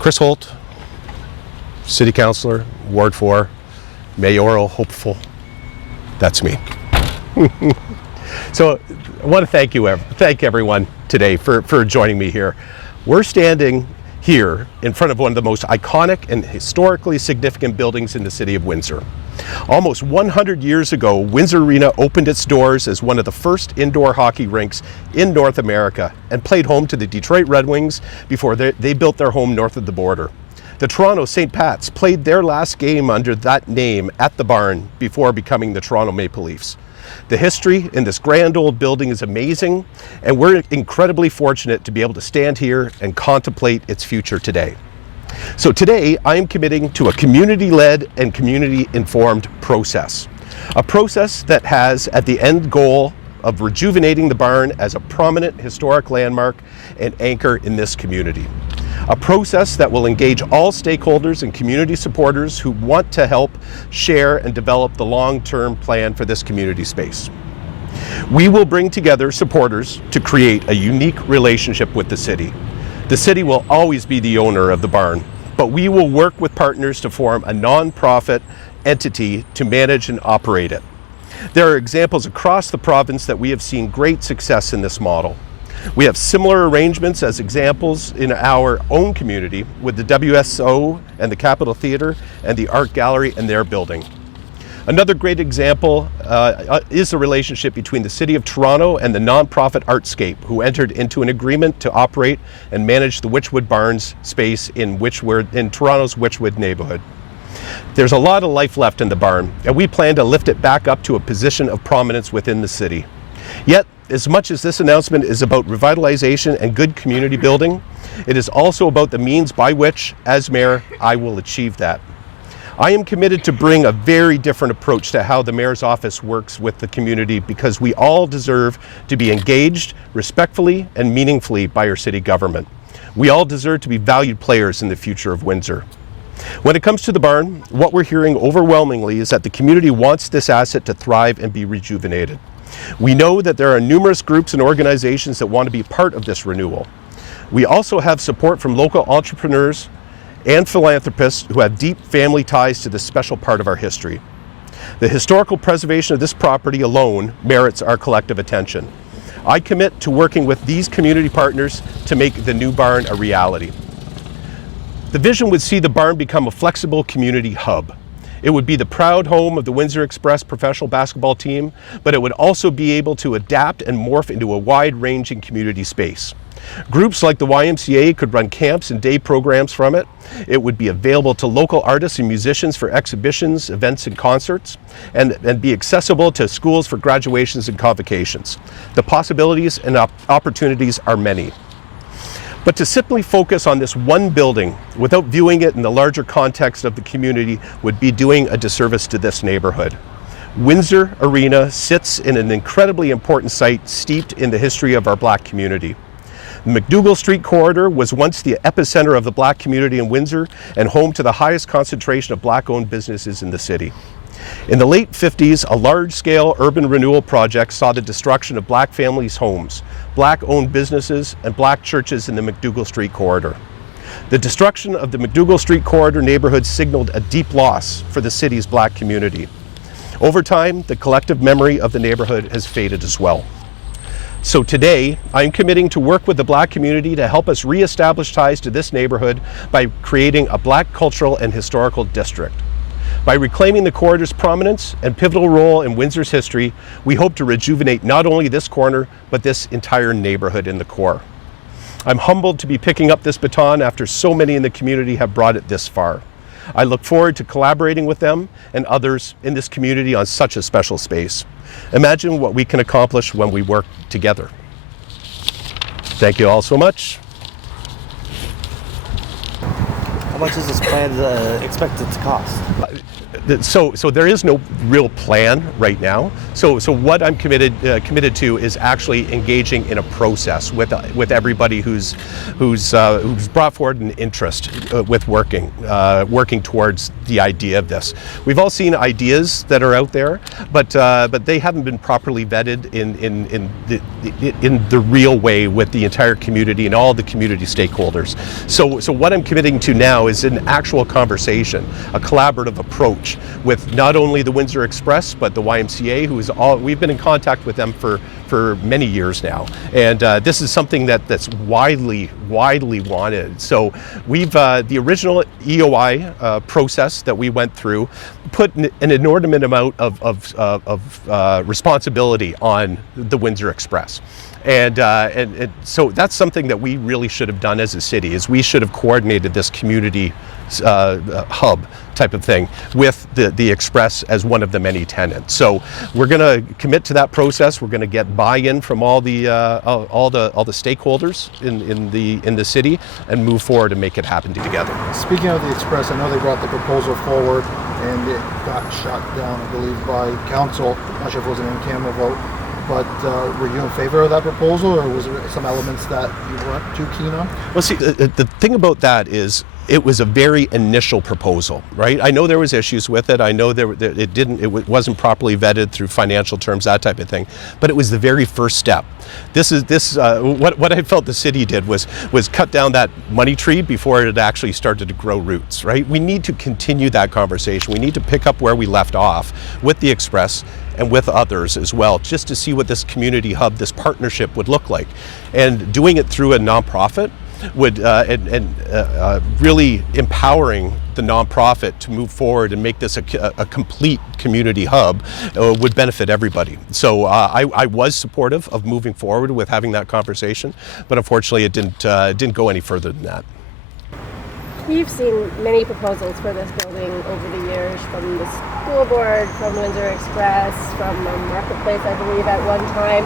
Chris Holt, City Councillor, Ward 4, Mayoral hopeful. That's me. So I want to thank everyone today for joining me here. We're standing here in front of one of the most iconic and historically significant buildings in the City of Windsor. Almost 100 years ago, Windsor Arena opened its doors as one of the first indoor hockey rinks in North America and played home to the Detroit Red Wings before they built their home north of the border. The Toronto St. Pat's played their last game under that name at the barn before becoming the Toronto Maple Leafs. The history in this grand old building is amazing, and we're incredibly fortunate to be able to stand here and contemplate its future today. So today, I am committing to a community-led and community-informed process. A process that has at the end goal of rejuvenating the barn as a prominent historic landmark and anchor in this community. A process that will engage all stakeholders and community supporters who want to help share and develop the long-term plan for this community space. We will bring together supporters to create a unique relationship with the city. The city will always be the owner of the barn, but we will work with partners to form a non-profit entity to manage and operate it. There are examples across the province that we have seen great success in this model. We have similar arrangements as examples in our own community with the WSO and the Capitol Theatre and the Art Gallery and their building. Another great example is the relationship between the City of Toronto and the nonprofit Artscape, who entered into an agreement to operate and manage the Witchwood Barns space in Toronto's Witchwood neighborhood. There's a lot of life left in the barn, and we plan to lift it back up to a position of prominence within the city. Yet, as much as this announcement is about revitalization and good community building, it is also about the means by which, as mayor, I will achieve that. I am committed to bring a very different approach to how the mayor's office works with the community, because we all deserve to be engaged respectfully and meaningfully by our city government. We all deserve to be valued players in the future of Windsor. When it comes to the barn, what we're hearing overwhelmingly is that the community wants this asset to thrive and be rejuvenated. We know that there are numerous groups and organizations that want to be part of this renewal. We also have support from local entrepreneurs and philanthropists who have deep family ties to this special part of our history. The historical preservation of this property alone merits our collective attention. I commit to working with these community partners to make the new barn a reality. The vision would see the barn become a flexible community hub. It would be the proud home of the Windsor Express professional basketball team, but it would also be able to adapt and morph into a wide-ranging community space. Groups like the YMCA could run camps and day programs from it. It would be available to local artists and musicians for exhibitions, events, and concerts, and be accessible to schools for graduations and convocations. The possibilities and opportunities are many. But to simply focus on this one building without viewing it in the larger context of the community would be doing a disservice to this neighborhood. Windsor Arena sits in an incredibly important site steeped in the history of our Black community. The McDougall Street Corridor was once the epicenter of the Black community in Windsor and home to the highest concentration of Black-owned businesses in the city. In the late 50s, a large-scale urban renewal project saw the destruction of Black families' homes, Black-owned businesses, and Black churches in the McDougall Street Corridor. The destruction of the McDougall Street Corridor neighborhood signaled a deep loss for the city's Black community. Over time, the collective memory of the neighborhood has faded as well. So today, I'm committing to work with the Black community to help us reestablish ties to this neighborhood by creating a Black cultural and historical district. By reclaiming the corridor's prominence and pivotal role in Windsor's history, we hope to rejuvenate not only this corner, but this entire neighborhood in the core. I'm humbled to be picking up this baton after so many in the community have brought it this far. I look forward to collaborating with them and others in this community on such a special space. Imagine what we can accomplish when we work together. Thank you all so much. How much is this plan expected to cost? So there is no real plan right now. So what I'm committed to is actually engaging in a process with everybody who's brought forward an interest with working towards the idea of this. We've all seen ideas that are out there, but they haven't been properly vetted in the real way with the entire community and all the community stakeholders. So what I'm committing to now is an actual conversation, a collaborative approach with not only the Windsor Express but the YMCA, we've been in contact with them for many years now, and this is something that's widely wanted. So we've the original EOI process that we went through put an inordinate amount of responsibility on the Windsor Express. And so that's something that we really should have done as a city, is we should have coordinated this community hub type of thing with the Express as one of the many tenants. So we're going to commit to that process. We're going to get buy-in from all the stakeholders in the city and move forward and make it happen together. Speaking of the Express, I know they brought the proposal forward and it got shot down, I believe, by council. I'm not sure if it was an in-camera vote. But were you in favor of that proposal, or was there some elements that you weren't too keen on? Well, see, the thing about that is it was a very initial proposal, right? I know there was issues with it. I know it wasn't properly vetted through financial terms, that type of thing. But it was the very first step. What I felt the city did was cut down that money tree before it actually started to grow roots, right? We need to continue that conversation. We need to pick up where we left off with the Express and with others as well, just to see what this community hub, this partnership would look like. And doing it through a nonprofit would really empowering the nonprofit to move forward and make this a complete community hub would benefit everybody. So I was supportive of moving forward with having that conversation, but unfortunately it didn't go any further than that. We've seen many proposals for this building over the years, from the school board, from Windsor Express, from the marketplace, I believe, at one time.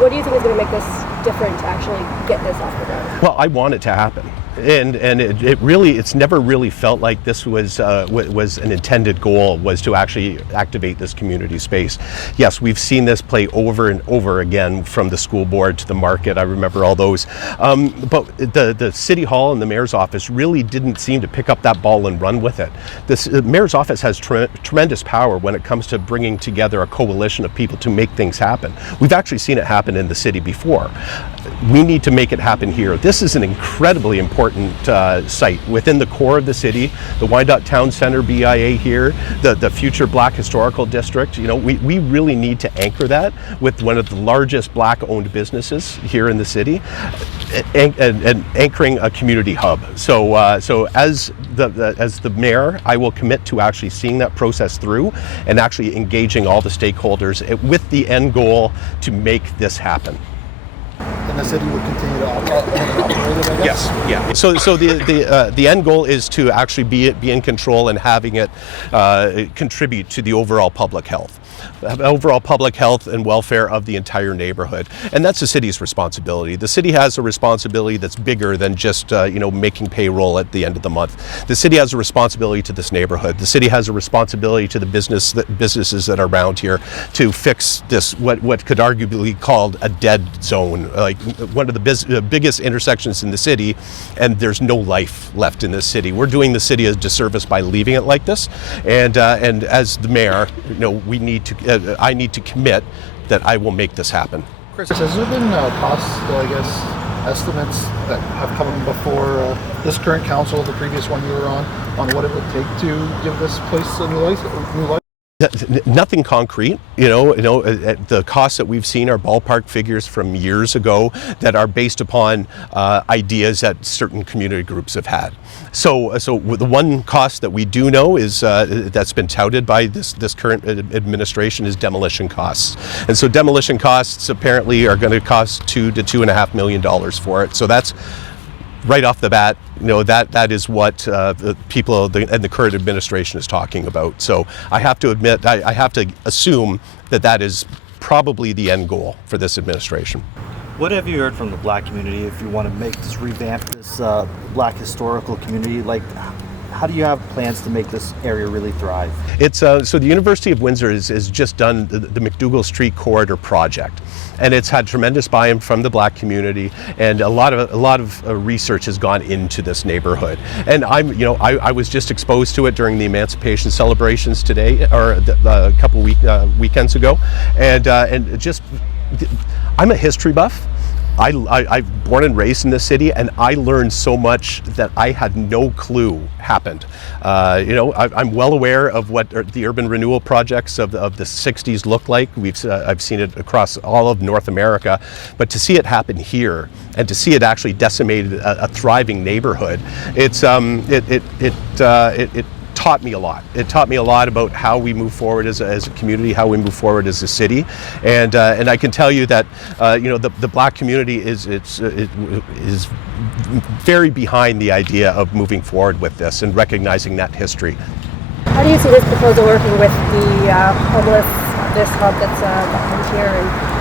What do you think is going to make this different to actually get this off the ground? Well, I want it to happen. And it's never really felt like this was an intended goal, was to actually activate this community space. Yes, we've seen this play over and over again, from the school board to the market. I remember all those. But the city hall and the mayor's office really didn't seem to pick up that ball and run with it. The mayor's office has tremendous power when it comes to bringing together a coalition of people to make things happen. We've actually seen it happen in the city before. We need to make it happen here. This is an incredibly important site within the core of the city, the Wyandotte Town Center BIA here, the future Black Historical District. You know, we really need to anchor that with one of the largest Black-owned businesses here in the city, and anchoring a community hub. So as the mayor, I will commit to actually seeing that process through and actually engaging all the stakeholders with the end goal to make this happen. And the city would continue to operate it, I guess? Yes, yeah. So the end goal is to actually be in control and having it contribute to the overall public health and welfare of the entire neighborhood. And that's the city's responsibility. The city has a responsibility that's bigger than just making payroll at the end of the month. The city has a responsibility to this neighborhood. The city has a responsibility to the businesses that are around here to fix this, what could arguably be called a dead zone, like one of the biggest intersections in the city, and there's no life left in this city. We're doing the city a disservice by leaving it like this, and as the mayor, I need to commit that I will make this happen. Chris, has there been cost, estimates that have come before this current council, the previous one you were on what it would take to give this place a new life? Nothing concrete, the costs that we've seen are ballpark figures from years ago that are based upon ideas that certain community groups have had. So the one cost that we do know is that's been touted by this current administration is demolition costs. And so demolition costs apparently are going to cost $2 to $2.5 million for it. So that's right off the bat, that is what the people and the current administration is talking about. So I have to admit, I have to assume that is probably the end goal for this administration. What have you heard from the Black community? If you want to revamp this Black historical community, how do you have plans to make this area really thrive? It's so the University of Windsor has just done the McDougall Street Corridor project, and it's had tremendous buy-in from the Black community, and a lot of research has gone into this neighborhood. And I was just exposed to it during the Emancipation celebrations today, or a couple weekends ago, and just I'm a history buff. I'm born and raised in the city, and I learned so much that I had no clue happened. I'm well aware of what the urban renewal projects of the 60s look like. I've seen it across all of North America, but to see it happen here and to see it actually decimated a thriving neighborhood, it taught me a lot. It taught me a lot about how we move forward as a community, how we move forward as a city, and I can tell you that the Black community is very behind the idea of moving forward with this and recognizing that history. How do you see this proposal working with the homeless, this hub that's behind here, and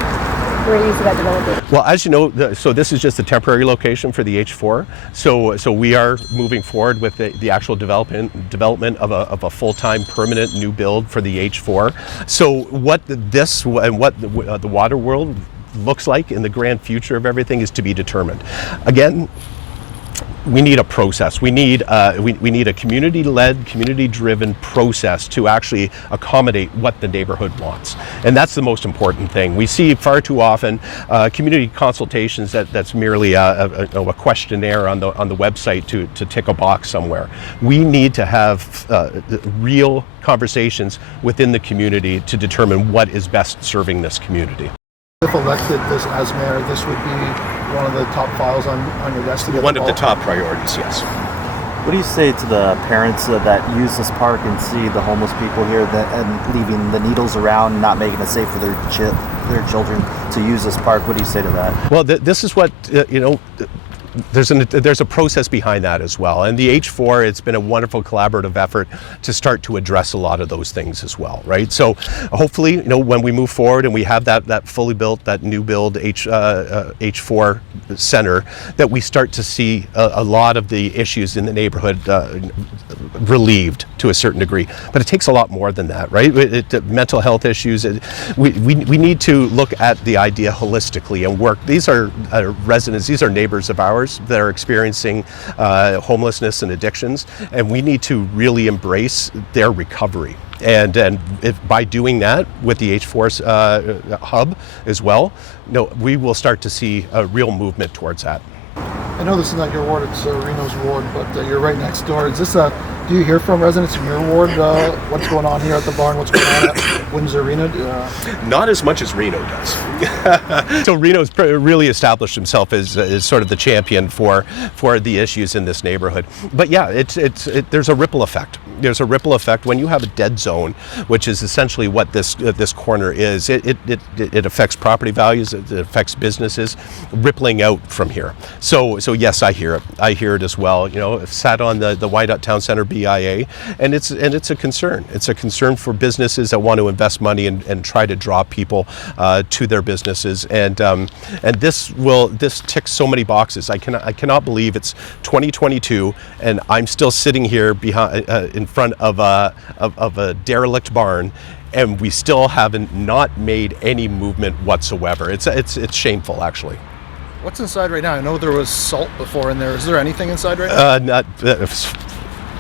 where do you see that developing? Well, as you know, so this is just a temporary location for the H4. So we are moving forward with the actual development of a full-time permanent new build for the H4. So what this and what the water world looks like in the grand future of everything is to be determined. Again, we need a process. We need a community-led, community-driven process to actually accommodate what the neighborhood wants, and that's the most important thing. We see far too often community consultations that's merely a questionnaire on the website to tick a box somewhere. We need to have real conversations within the community to determine what is best serving this community. If elected as mayor, this would be one of the top files on your desk to get one of the top priorities, yes. What do you say to the parents that use this park and see the homeless people here and leaving the needles around, not making it safe for their children to use this park? What do you say to that? Well, this is what, there's a process behind that as well. And the H4, it's been a wonderful collaborative effort to start to address a lot of those things as well, right? So hopefully, when we move forward and we have that fully built, that new build H4 center, that we start to see a lot of the issues in the neighborhood relieved to a certain degree. But it takes a lot more than that, right? Mental health issues, we need to look at the idea holistically and work. These are residents, these are neighbors of ours that are experiencing homelessness and addictions, and we need to really embrace their recovery. And by doing that with the H4 hub as well, we will start to see a real movement towards that. I know this is not your ward, it's Reno's ward, but you're right next door. Is this do you hear from residents in your ward what's going on here at the barn, what's going on at Windsor Arena? Not as much as Reno does. So Reno's really established himself as sort of the champion for the issues in this neighborhood. But yeah, there's a ripple effect. There's a ripple effect when you have a dead zone, which is essentially what this corner is. It affects property values, it affects businesses, rippling out from here. So yes, I hear it. I hear it as well. I've sat on the Wyandotte Town Center BIA, and it's a concern. It's a concern for businesses that want to invest money and try to draw people to their businesses. And this ticks so many boxes. I cannot believe it's 2022 and I'm still sitting here behind in front of a derelict barn, and we still haven't not made any movement whatsoever. It's shameful, actually. What's inside right now? I know there was salt before in there. Is there anything inside right now?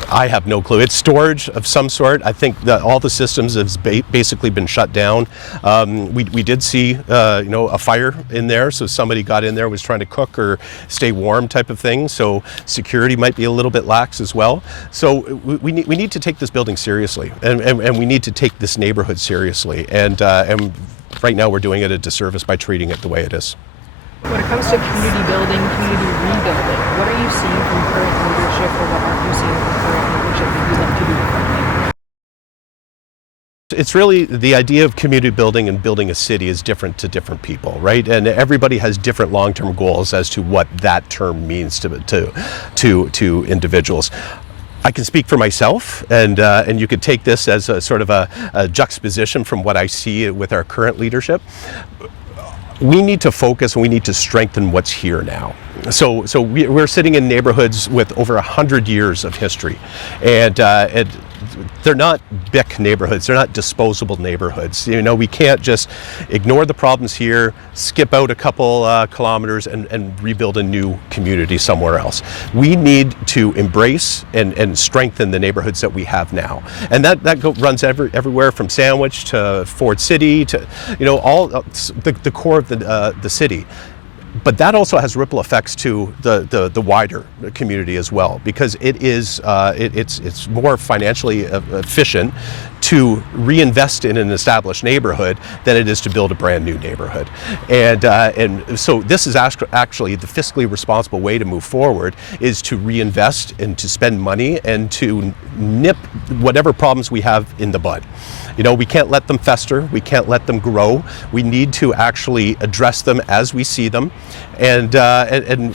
I have no clue. It's storage of some sort. I think that all the systems have basically been shut down. We did see a fire in there, so somebody got in there, was trying to cook or stay warm type of thing. So security might be a little bit lax as well. So we need to take this building seriously, and we need to take this neighborhood seriously. And right now we're doing it a disservice by treating it the way it is. When it comes to community building, community rebuilding, what are you seeing from current leadership, or what aren't you seeing from current leadership that you'd like to do differently? It's really the idea of community building and building a city is different to different people, right? And everybody has different long-term goals as to what that term means to individuals. I can speak for myself, and you could take this as a sort of a juxtaposition from what I see with our current leadership. we need to focus and we need to strengthen what's here now. So we're sitting in neighborhoods with over 100 years of history, and they're not BIC neighborhoods. They're not disposable neighborhoods. You know, we can't just ignore the problems here, skip out a couple kilometers and rebuild a new community somewhere else. We need to embrace and strengthen the neighborhoods that we have now. And that runs everywhere from Sandwich to Ford City to, you know, all the core of the city. But that also has ripple effects to the wider community as well, because it's more financially efficient to reinvest in an established neighborhood than it is to build a brand new neighborhood. And so this is actually the fiscally responsible way to move forward, is to reinvest and to spend money and to nip whatever problems we have in the bud. You know, we can't let them fester, we can't let them grow. We need to actually address them as we see them and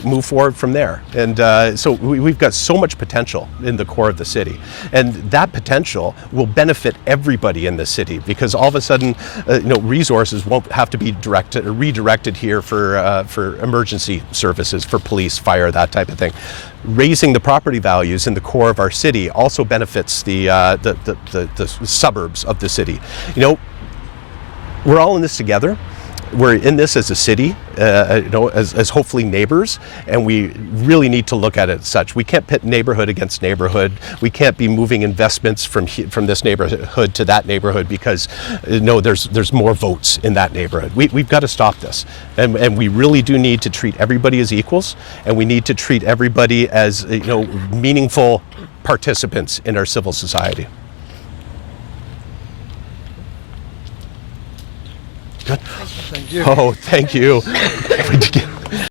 move forward from there. And so we've got so much potential in the core of the city. And that potential will benefit everybody in the city, because all of a sudden, resources won't have to be redirected here for emergency services, for police, fire, that type of thing. Raising the property values in the core of our city also benefits the suburbs of the city. You know, we're all in this together. We're in this as a city, as hopefully neighbors, and we really need to look at it as such. We can't pit neighborhood against neighborhood. We can't be moving investments from this neighborhood to that neighborhood because there's more votes in that neighborhood. We've got to stop this, and we really do need to treat everybody as equals, and we need to treat everybody as meaningful participants in our civil society. Good. Thank you. Oh, thank you.